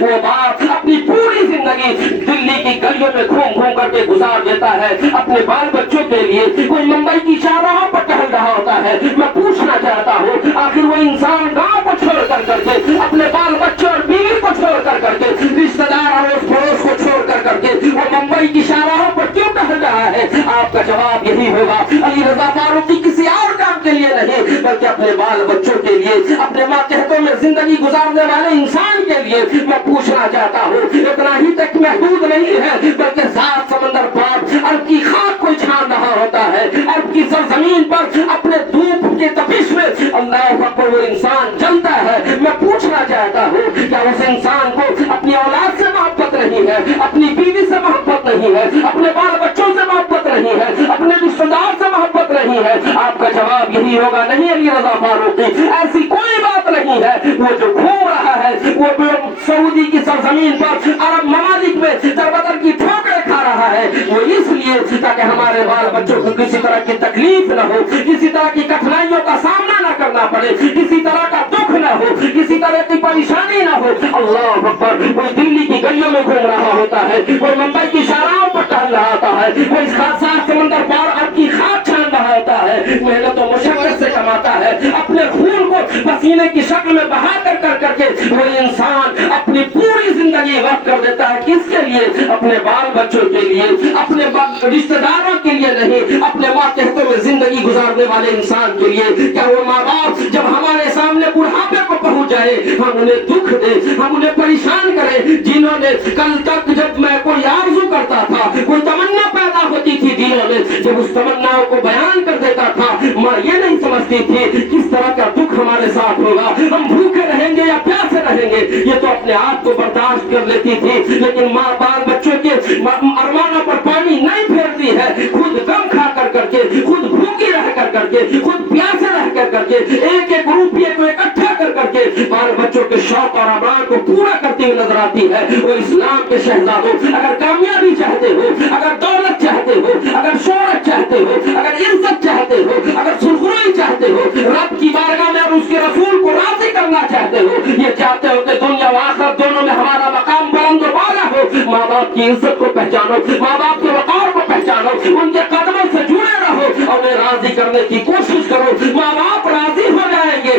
वो बाप अपनी पूरी जिंदगी दिल्ली की गलियों में घूम घूम करके गुजार देता है अपने बाल बच्चों के लिए। कोई मुंबई की चौराहों पर टहल रहा होता है। मैं पूछना चाहता हूँ आखिर वो इंसान गांव को छोड़ कर करके, अपने बाल बच्चों और बीवी को छोड़ कर करके, रिश्तेदार अड़ोस पड़ोस को छोड़ कर करके वो मुंबई की चौराहों पर क्यों टहल रहा है? आपका जवाब यही होगा, अली रजा फारूकी किसी और काम के लिए नहीं बल्कि अपने बाल बच्चों के लिए, अपने मातहतों में जिंदगी गुजारने वाले इंसान के लिए। मैं पूछना चाहता हूँ इतना ही तक महदूद नहीं है बल्कि सात समंदर पार अर्ब की खाक को छान रहा होता है, अर्ब की सरजमीन पर अपने धूप के तपिश में अल्लाह अकबर वो इंसान जलता है। मैं पूछना चाहता हूँ क्या उस इंसान को अपनी औलाद से मोहब्बत नहीं है, अपनी बीवी से मोहब्बत नहीं है, अपने बाल बच्चों से मोहब्बत नहीं है, अपने रिश्तेदार से मोहब्बत नहीं है? आपका जवाब यही होगा, नहीं अली रजा फारूकी, ऐसी कोई बात नहीं है। वो जो घूम रहा है वो सऊदी की सरजमीन पर अरब ममालिक में दरबदर की ठोकरें खा रहा है, वो इसलिए ताकि हमारे बाल बच्चों को किसी तरह की तकलीफ न हो, किसी तरह की कठिनाइयों का सामना न करना पड़े, किसी तरह का दुख न हो, किसी तरह की परेशानी न हो। अल्लाह अकबर, कोई दिल्ली की गलियों में घूम रहा होता है, कोई मुंबई की शराबों पर टहल रहा होता है, कोई सात समंदर पार अर्ब की खाक छान रहा होता है, मेहनत और मुशक्कत से कमाता है, अपने खून को पसीने की शक्ल में बहा कर करके वो इंसान अपनी पूरी जिंदगी वक्त कर देता है। किसके लिए? अपने बाल बच्चों के लिए, अपने रिश्तेदारों के लिए नहीं, अपने मातहतों में जिंदगी गुजारने वाले इंसान के लिए। क्या वो माँ बाप जब हमारे सामने बुढ़ापे को पहुंच जाए हम उन्हें दुख दे, हम उन्हें परेशान करें? जिन्होंने कल तक जब मैं कोई आरज़ू करता था, कोई तमन्ना पैदा होती थी दिलों में, जब उस तमन्नाओं को बयान कर देता था, माँ ये नहीं समझती थी किस तरह का दुख हमारे साथ होगा, हम भूखे रहेंगे या प्यासे रहेंगे, ये तो अपने आप को बर्दाश्त कर लेती थी। लेकिन माँ बाल बच्चों के अरमानों पर पानी नहीं फेरती है, खुद गम खा कर करके, खुद भूखी रह कर करके, खुद प्यासे रह कर करके, एक एक रुपये को इकट्ठा कर करके बाल बच्चों के शौक और अरमान को पूरा करती हुई नजर आती है। वो इस्लाम के शहजादों, अगर कामयाबी चाहते हो, अगर दौलत चाहते हो, अगर शोहरत चाहते हो, अगर इज्जत चाहते हो, अगर सुरखुराई चाहते हो, रब की बारगाह में और उसके रसूल को राज़ी करना चाहते हो, ये चाहते हो कि दुनिया व आखिरत दोनों में हमारा मकाम बुलंद और वाला हो, माँ बाप की इज्जत को पहचानो, माँ बाप के वक़ार को पहचानो, उनके कदमों से जुड़े रहो और उन्हें राज़ी करने की कोशिश करो। माँ बाप राज़ी हो जाएंगे।